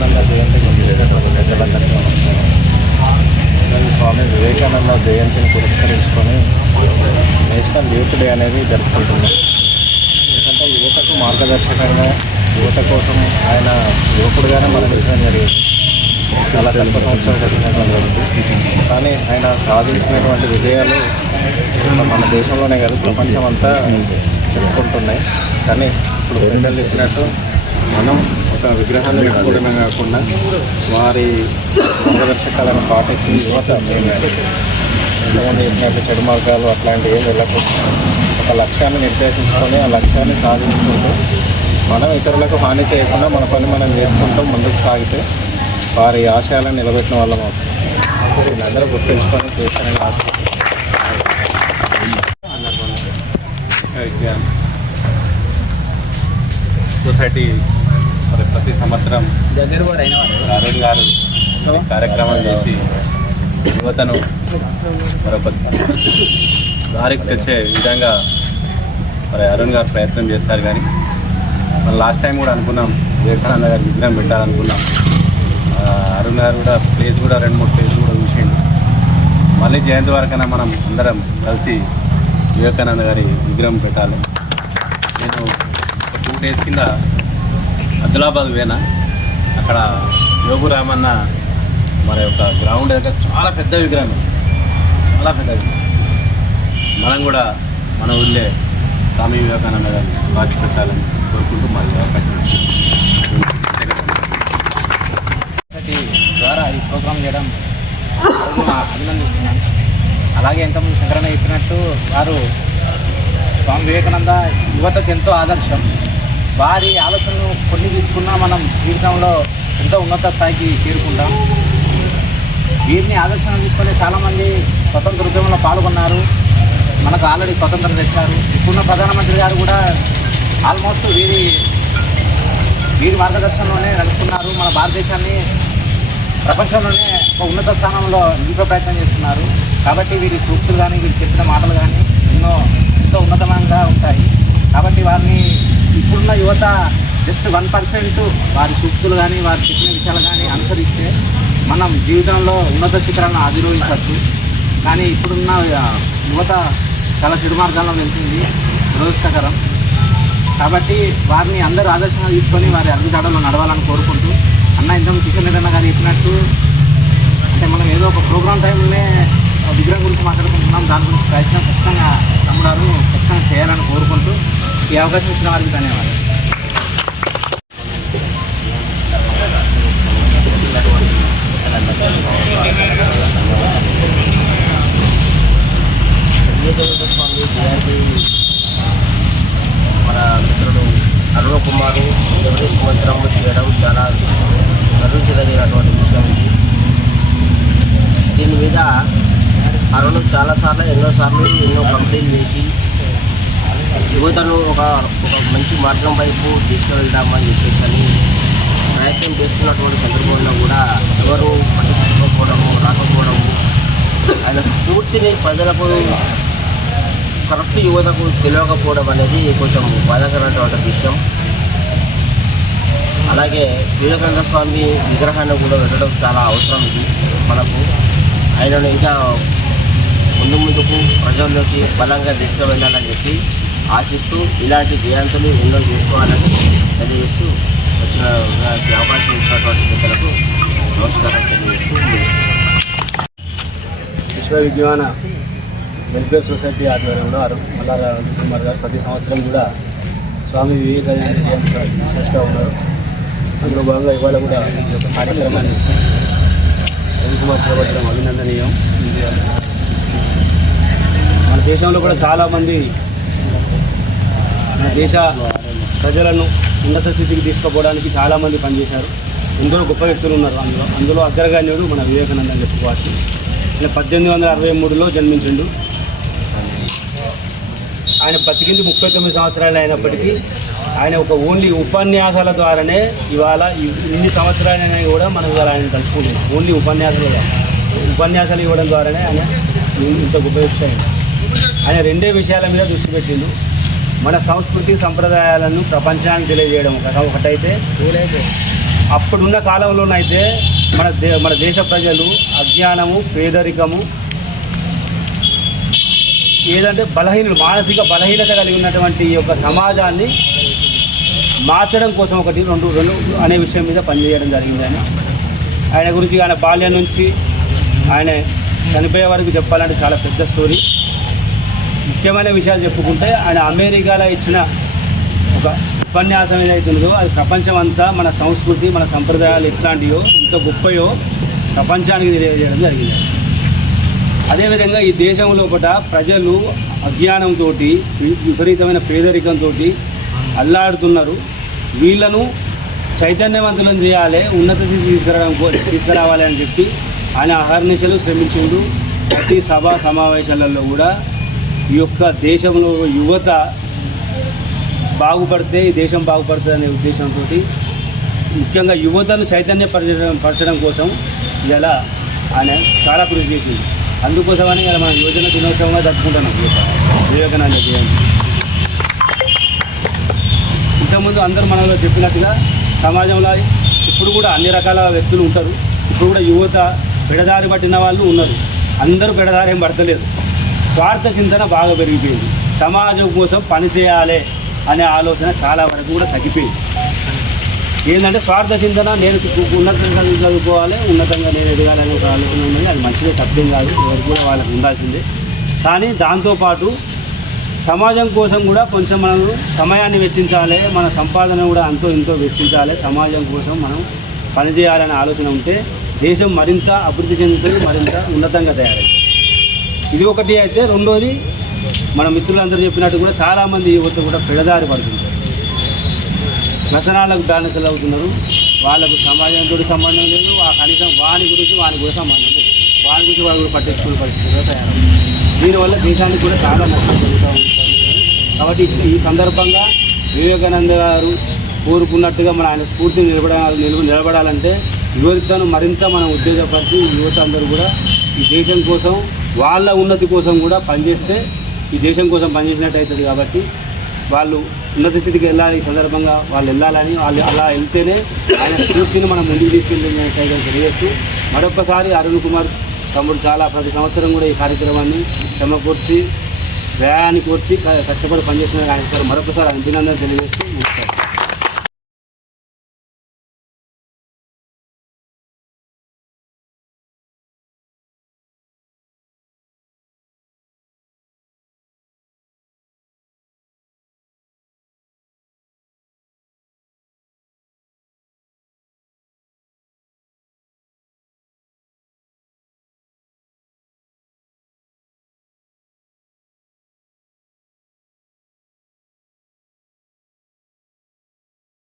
వివేకానంద జయంతి ప్రజలందరికీ నమస్కారం ఈరోజు స్వామి వివేకానంద జయంతిని పురస్కరించుకొని నేషనల్ యూత్ డే అనేది జరుపుకుంటున్నాం ఎందుకంటే యువతకు మార్గదర్శకంగా యువత కోసం ఆయన యువకుడుగానే మరణించడం జరిగింది. చాలా తక్కువ సంవత్సరాలు జరిగినటువంటి జరుగుతుంది కానీ ఆయన సాధించినటువంటి విజయాలు మన దేశంలోనే కాదు ప్రపంచం అంతా చెప్పుకుంటున్నాయి. కానీ ఇప్పుడు పెద్దలు చెప్పినట్టు మనం ఒక విగ్రహాన్ని పెట్టుకోవడమే కాకుండా వారి మార్గదర్శకాలను పాటిస్తూ యువత ఎంతమంది చెప్పినట్టు చెడు మార్గాలు అట్లాంటివి ఏం వెళ్ళకుండా ఒక లక్ష్యాన్ని నిర్దేశించుకొని ఆ లక్ష్యాన్ని సాధించుకుంటూ మనం ఇతరులకు హాని చేయకుండా మన పని మనం చేసుకుంటూ ముందుకు సాగితే వారి ఆశయాలను నిలబెట్టిన వాళ్ళం అవుతుంది దీన్ని అందరూ గుర్తుంచుకొని చేస్తారని సొసైటీ మరి ప్రతి సంవత్సరం అరుణ్ గారు కార్యక్రమం చేసి యువతను మరొక దారికి తెచ్చే విధంగా మరి అరుణ్ గారు ప్రయత్నం చేస్తారు కానీ మరి లాస్ట్ టైం కూడా అనుకున్నాం వివేకానంద గారి విగ్రహం పెట్టాలనుకున్నాం. అరుణ్ గారు కూడా ప్లేస్ కూడా రెండు మూడు ప్లేస్ కూడా చూసిండు. మళ్ళీ జయంతి వరకైనా మనం అందరం కలిసి వివేకానంద గారి విగ్రహం పెట్టాలి. నేను టూ డేస్ కింద అదిలాబాద్ వేనా? అక్కడ యోగు రామన్న మరి యొక్క గ్రౌండ్ దగ్గర చాలా పెద్ద విగ్రహం. చాలా పెద్ద విగ్రహం. మనం కూడా మన ఊళ్ళే స్వామి వివేకానంద గారిని మార్చి పెట్టాలని కోరుకుంటూ మాది ఒకటి ద్వారా ఈ ప్రోగ్రాం చేయడం అభినందిస్తున్నాను. అలాగే ఎంతమంది శంకరణ ఇచ్చినట్టు వారు స్వామి వివేకానంద యువతకు ఎంతో ఆదర్శం. వారి ఆలోచనలు కొన్ని తీసుకున్నా మనం జీవితంలో ఎంతో ఉన్నత స్థాయికి చేరుకుంటాం. వీరిని ఆదర్శంగా తీసుకునే చాలామంది స్వతంత్ర ఉద్యమంలో పాల్గొన్నారు. మనకు ఆల్రెడీ స్వతంత్రం తెచ్చారు. ఇప్పుడున్న ప్రధానమంత్రి గారు కూడా ఆల్మోస్ట్ వీరి వీరి మార్గదర్శనంలోనే నడుస్తున్నారు. మన భారతదేశాన్ని ప్రపంచంలోనే ఒక ఉన్నత స్థానంలో నిలిపే ప్రయత్నం చేస్తున్నారు. కాబట్టి వీరి సూక్తులు కానీ వీరు చెప్పిన మాటలు కానీ ఎన్నో ఎంతో ఉన్నతమంగా ఉంటాయి. కాబట్టి వారిని ఇప్పుడున్న యువత జస్ట్ వన్ పర్సెంట్ వారి సూక్తులు కానీ వారి చెప్పిన విషయాలు కానీ అనుసరిస్తే మనం జీవితంలో ఉన్నత శిఖరాలను అధిరోహించవచ్చు. కానీ ఇప్పుడున్న యువత చాలా చెడు మార్గాల్లో వెళ్తుంది. దురదృష్టకరం. కాబట్టి వారిని అందరూ ఆదర్శంగా తీసుకొని వారి అడుగుజాడలో నడవాలని కోరుకుంటూ అన్న ఇంతకు కిషన్ రెడ్డి కానీ గారు చెప్పినట్టు అంటే మనం ఏదో ఒక ప్రోగ్రామ్ టైంలోనే విగ్రహం గురించి మాట్లాడుకుంటున్నాం. దాని గురించి ప్రయత్నం ఖచ్చితంగా తమ్ముడారు ఖచ్చితంగా చేయాలని కోరుకుంటూ ఈ అవకాశం ఇచ్చిన వారికి ధన్యవాదాలు. మన మిత్రుడు అరుణ కుమారు ఎవరి సంవత్సరం చేయడం చాలా గర్వించదగినటువంటి విషయం ఇది. దీని మీద అరుణ్ చాలాసార్లు ఎన్నోసార్లు ఎన్నో కంప్లైంట్ చేసి యువతను ఒక ఒక మంచి మార్గం వైపు తీసుకువెళ్దామని చెప్పేసి అని ప్రయత్నం చేస్తున్నటువంటి సందర్భంలో కూడా ఎవరు పట్టించుకోకపోవడము రాకపోవడము ఆయన స్ఫూర్తిని ప్రజలకు కరెక్ట్ యువతకు తెలియకపోవడం అనేది కొంచెం బాధాకరమైనటువంటి విషయం. అలాగే వివేకానంద స్వామి విగ్రహాన్ని కూడా పెట్టడం చాలా అవసరం ఇది మనకు. ఆయనను ఇంకా ముందు ముందుకు ప్రజల్లోకి బలంగా తీసుకువెళ్ళాలని చెప్పి ఆశిస్తూ ఇలాంటి జయంతులు ఎన్నో చేసుకోవాలని తెలియజేస్తూ వచ్చిన అవకాశం ఇచ్చినటువంటి పెద్దలకు నమస్కారం తెలియజేస్తూ ముగిస్తున్నాను. విశ్వ విజ్ఞాన వెల్ఫేర్ సొసైటీ ఆధ్వర్యంలో అరు మల్లార కుమార్ గారు ప్రతి సంవత్సరం కూడా స్వామి వివేకానంద జయంతి చేస్తూ ఉన్నారు అందులో భాగంగా ఇవాళ కూడా ఈ యొక్క కార్యక్రమాన్ని రవికుమార్ చేపట్టడం అభినందనీయం మన దేశంలో కూడా చాలామంది దేశ ప్రజలను ఉన్నత స్థితికి తీసుకుపోవడానికి చాలామంది పనిచేశారు. ఎందరో గొప్ప వ్యక్తులు ఉన్నారు అందులో. అందులో అగ్రగాన్యుడు మన వివేకానంద అని చెప్పుకోవచ్చు ఆయన పద్దెనిమిది వందల అరవై మూడులో జన్మించిండు. ఆయన బతికింది ముప్పై తొమ్మిది సంవత్సరాలు అయినప్పటికీ ఆయన ఒక ఓన్లీ ఉపన్యాసాల ద్వారానే ఇవాళ ఇన్ని సంవత్సరాలైనా కూడా మనం ఇవాళ ఆయన తలుచుకుంటున్నాం. ఓన్లీ ఉపన్యాసాలు ఉపన్యాసాలు ఇవ్వడం ద్వారానే ఆయన ఇంత గొప్ప వ్యక్తి ఆయన రెండే విషయాల మీద దృష్టి పెట్టిండు. మన సంస్కృతి సంప్రదాయాలను ప్రపంచానికి తెలియజేయడం ఒక ఒకటైతే అప్పుడున్న కాలంలోనైతే మన దే మన దేశ ప్రజలు అజ్ఞానము పేదరికము ఏదంటే బలహీనలు మానసిక బలహీనత కలిగి ఉన్నటువంటి ఈ యొక్క సమాజాన్ని మార్చడం కోసం ఒకటి రెండు రెండు అనే విషయం మీద పనిచేయడం జరిగింది ఆయన. ఆయన గురించి ఆయన బాల్యం నుంచి ఆయన చనిపోయే వరకు చెప్పాలంటే చాలా పెద్ద స్టోరీ. ముఖ్యమైన విషయాలు చెప్పుకుంటే ఆయన అమెరికాలో ఇచ్చిన ఒక ఉపన్యాసం ఏదైతే ఉందో అది ప్రపంచం అంతా మన సంస్కృతి మన సంప్రదాయాలు ఎట్లాంటివో ఎంత గొప్పయో ప్రపంచానికి తెలియజేయడం జరిగింది. అదేవిధంగా ఈ దేశం లోపల ప్రజలు అజ్ఞానంతో విపరీతమైన పేదరికంతో అల్లాడుతున్నారు. వీళ్ళను చైతన్యవంతులను చేయాలి ఉన్నత తీసుకురావడం తీసుకురావాలి అని చెప్పి ఆయన అహర్నిశలు శ్రమించుడు. ప్రతి సభా సమావేశాలలో కూడా ఈ యొక్క దేశంలో యువత బాగుపడితే ఈ దేశం బాగుపడుతుంది అనే ఉద్దేశంతో ముఖ్యంగా యువతను చైతన్యపరచడం పరచడం కోసం ఇలా ఆయన చాలా కృషి చేసింది. అందుకోసమని ఇలా మన యువజన దినోత్సవంగా జరుపుకుంటున్నాం ఈ యొక్క వివేకానంద జయంతి. ఇంతకుముందు అందరూ మనలో చెప్పినట్టుగా సమాజంలో ఇప్పుడు కూడా అన్ని రకాల వ్యక్తులు ఉంటారు. ఇప్పుడు కూడా యువత పెడదారి పట్టిన వాళ్ళు ఉన్నారు. అందరూ పెడదారి ఏం పడతలేదు. స్వార్థ చింతన బాగా పెరిగిపోయింది. సమాజం కోసం పనిచేయాలి అనే ఆలోచన చాలా వరకు కూడా తగ్గిపోయింది. ఏంటంటే స్వార్థ చింతన నేను ఉన్నతంగా చదువుకోవాలి ఉన్నతంగా నేను ఎదగాలని ఒక ఆలోచన ఉన్నది. అది మంచిగా తప్పేం కాదు. ఎవరు కూడా వాళ్ళకి ఉండాల్సిందే. కానీ దాంతోపాటు సమాజం కోసం కూడా కొంచెం మనం సమయాన్ని వెచ్చించాలి మన సంపాదన కూడా అంతో ఇంతో వెచ్చించాలి. సమాజం కోసం మనం పనిచేయాలనే ఆలోచన ఉంటే దేశం మరింత అభివృద్ధి చెందుతుంది మరింత ఉన్నతంగా తయారవుతుంది. ఇది ఒకటి అయితే రెండోది మన మిత్రులందరూ చెప్పినట్టు కూడా చాలామంది యువత కూడా పెడదారి పడుతుంది వ్యసనాలకు బానిసలు అవుతున్నారు వాళ్ళకు సమాజంతో సంబంధం లేదు. కనీసం వాని గురించి వాని కూడా సంబంధం లేదు. వాని గురించి వాళ్ళు కూడా పట్టించుకునే పరిస్థితిలో తయారవుతుంది. దీనివల్ల దేశానికి కూడా చాలా నష్టం జరుగుతూ ఉంటుంది కాబట్టి ఈ సందర్భంగా వివేకానంద గారు కోరుకున్నట్టుగా మన ఆయన స్ఫూర్తిని నిలబడాలి నిలబ నిలబడాలంటే యువతను మరింత మనం ఉత్తేజపరిచి యువత అందరూ కూడా ఈ దేశం కోసం వాళ్ళ ఉన్నతి కోసం కూడా పనిచేస్తే ఈ దేశం కోసం పనిచేసినట్టు అవుతుంది కాబట్టి వాళ్ళు ఉన్నత స్థితికి వెళ్ళాలి ఈ సందర్భంగా వాళ్ళు వెళ్ళాలని వాళ్ళు అలా వెళ్తేనే ఆయన స్ఫూర్తిని మనం ముందుకు తీసుకెళ్ళినట్టు తెలియజేస్తూ మరొకసారి అరుణ్ కుమార్ తమ్ముడు చాలా ప్రతి సంవత్సరం కూడా ఈ కార్యక్రమాన్ని సమకూర్చి వ్యయాన్ని వచ్చి కష్టపడి పనిచేసిన ఆయన మరొకసారి అభినందన తెలియజేస్తూ నమస్కారం